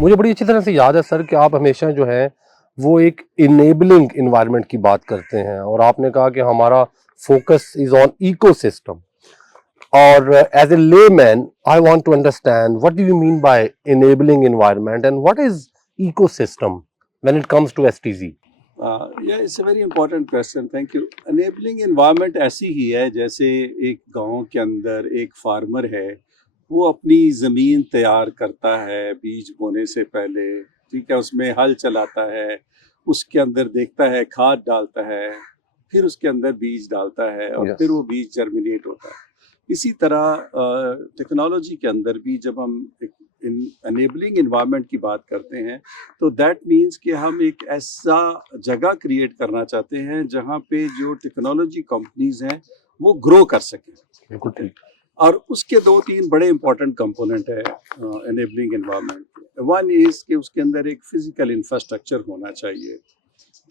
مجھے بڑی اچھی طرح سے یاد ہے سر کہ آپ ہمیشہ جو ہے وہ ایک انیبلنگ انوائرمنٹ کی بات کرتے ہیں، اور آپ نے کہا کہ ہمارا focus is on ecosystem. اور as a layman I want to understand what do you mean by enabling environment and what is ecosystem when it comes to STZ. It's a very important question, thank you. Enabling environment ایسی ہی ہے جیسے ایک گاؤں کے اندر ایک farmer ہے، وہ اپنی زمین تیار کرتا ہے بیج بونے سے پہلے، ٹھیک ہے، اس میں ہل چلاتا ہے، اس کے اندر دیکھتا ہے، کھاد ڈالتا ہے، پھر اس کے اندر بیج ڈالتا ہے اور پھر وہ بیج جرمینیٹ ہوتا ہے. اسی طرح ٹیکنالوجی کے اندر بھی جب ہم انیبلنگ انوائرمنٹ کی بات کرتے ہیں تو دیٹ مینس کہ ہم ایک ایسا جگہ کریٹ کرنا چاہتے ہیں جہاں پہ جو ٹیکنالوجی کمپنیز ہیں وہ گرو کر سکیں. بالکل. اور اس کے 2-3 بڑے امپورٹنٹ کمپوننٹ ہے انیبلنگ انوائرمنٹ. ون از کہ اس کے اندر ایک فزیکل انفراسٹرکچر ہونا چاہیے،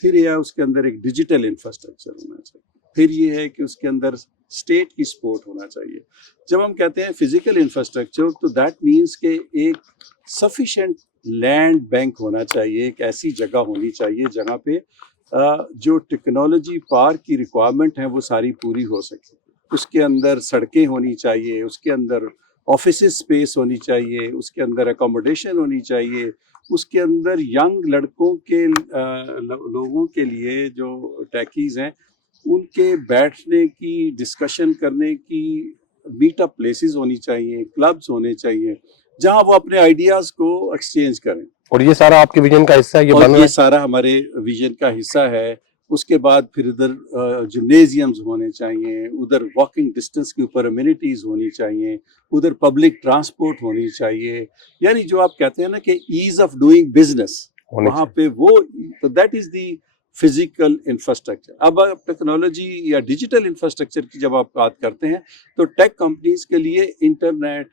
پھر یہ اس کے اندر ایک ڈیجیٹل انفراسٹرکچر ہونا چاہیے، پھر یہ ہے کہ اس کے اندر اسٹیٹ کی سپورٹ ہونا چاہیے. جب ہم کہتے ہیں فزیکل انفراسٹرکچر تو دیٹ مینس کہ ایک سفیشینٹ لینڈ بینک ہونا چاہیے، ایک ایسی جگہ ہونی چاہیے جہاں پہ جو ٹیکنالوجی پارک کی ریکوائرمنٹ ہیں وہ ساری پوری ہو سکے. اس کے اندر سڑکیں ہونی چاہیے، اس کے اندر آفیسز اسپیس ہونی چاہیے، اس کے اندر اکوموڈیشن ہونی چاہیے، اس کے اندر ینگ لڑکوں کے لوگوں کے لیے جو ٹیکیز ہیں ان کے بیٹھنے کی، ڈسکشن کرنے کی میٹ اپ پلیسز ہونی چاہیے، کلبز ہونے چاہیے جہاں وہ اپنے آئیڈیاز کو ایکسچینج کریں. اور یہ سارا آپ کے ویژن کا حصہ ہے، یہ بن رہا یہ ہے. سارا ہمارے ویژن کا حصہ ہے. اس کے بعد پھر ادھر جمنیزیمز ہونے چاہیے، ادھر واکنگ ڈسٹینس کے اوپر امینٹیز ہونی چاہیے، ادھر پبلک ٹرانسپورٹ ہونی چاہیے، یعنی جو آپ کہتے ہیں نا کہ ایز آف ڈوئنگ بزنس، وہاں پہ وہ that is the physical infrastructure. اب ٹیکنالوجی یا ڈیجیٹل انفراسٹرکچر کی جب آپ بات کرتے ہیں تو ٹیک کمپنیز کے لیے انٹرنیٹ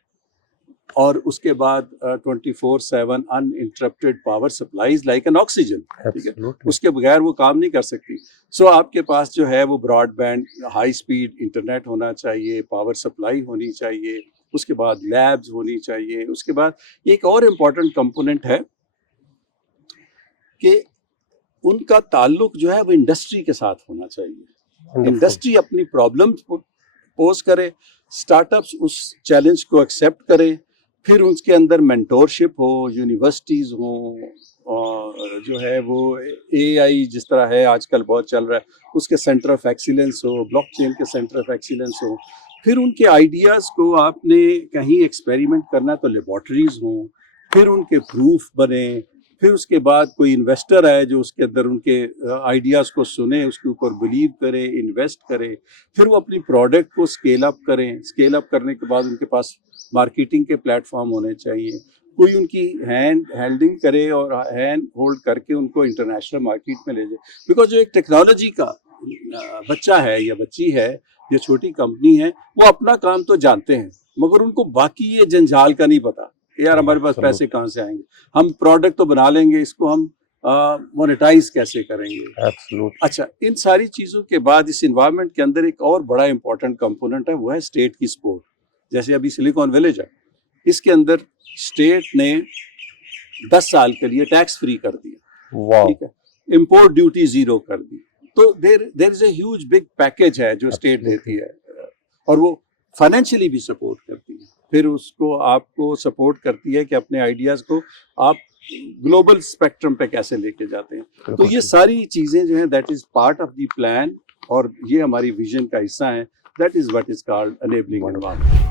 اور اس کے بعد 24/7 uninterrupted power supplies like an oxygen, ٹھیک ہے، اس کے بغیر وہ کام نہیں کر سکتی. سو آپ کے پاس جو ہے وہ broadband high speed internet ہونا چاہیے، پاور سپلائی ہونی چاہیے، اس کے بعد لیبز ہونی چاہیے. اس کے بعد ایک اور امپورٹنٹ کمپوننٹ ہے کہ ان کا تعلق جو ہے وہ انڈسٹری کے ساتھ ہونا چاہیے. انڈسٹری اپنی پرابلمس پوز کرے، اسٹارٹ اپس اس چیلنج کو ایکسیپٹ کریں، پھر اس کے اندر مینٹورشپ ہو، یونیورسٹیز ہوں، اور جو ہے وہ AI جس طرح ہے آج کل بہت چل رہا ہے اس کے سینٹر آف ایکسیلنس ہو، بلاک چین کے سینٹر آف ایکسیلنس ہو. پھر ان کے آئیڈیاز کو آپ نے کہیں ایکسپیریمنٹ کرنا تو لیبارٹریز ہوں، پھر ان کے پروف بنے، پھر اس کے بعد کوئی انویسٹر آئے جو اس کے اندر ان کے آئیڈیاز کو سنے، اس کے اوپر بلیو کرے، انویسٹ کرے، پھر وہ اپنی پروڈکٹ کو اسکیل اپ کریں. اسکیل اپ کرنے کے بعد ان کے پاس مارکیٹنگ کے پلیٹ فارم ہونے چاہیے، کوئی ان کی ہینڈلنگ کرے اور ہینڈ ہولڈ کر کے ان کو انٹرنیشنل مارکیٹ میں لے جائے. بیکاز جو ایک ٹیکنالوجی کا بچہ ہے یا بچی ہے یا چھوٹی کمپنی ہے وہ اپنا کام تو جانتے ہیں مگر ان کو باقی یہ جنجال کا نہیں پتا کہ یار ہمارے پاس پیسے کہاں سے آئیں گے، ہم پروڈکٹ تو بنا لیں گے، اس کو ہم مونیٹائز کیسے کریں گے. اچھا، ان ساری چیزوں کے بعد اس انوائرمنٹ کے اندر ایک اور بڑا امپورٹنٹ کمپوننٹ ہے، وہ ہے اسٹیٹ کی سپورٹ. جیسے ابھی سلیکون ویلیج ہے، اس کے اندر اسٹیٹ نے 10 سال کے لیے ٹیکس فری کر دیا، ٹھیک ہے، امپورٹ ڈیوٹی 0 کر دی. تو دیر از اے ہیوج بگ پیکیج ہے جو اسٹیٹ دیتی ہے، اور وہ فائنینشلی بھی سپورٹ کرتی ہے. پھر اس کو آپ کو سپورٹ کرتی ہے کہ اپنے آئیڈیاز کو آپ گلوبل اسپیکٹرم پہ کیسے لے کے جاتے ہیں. تو یہ ساری چیزیں جو ہیں that is part of the plan, اور یہ ہماری ویژن کا حصہ ہیں. That is what is called enabling environment.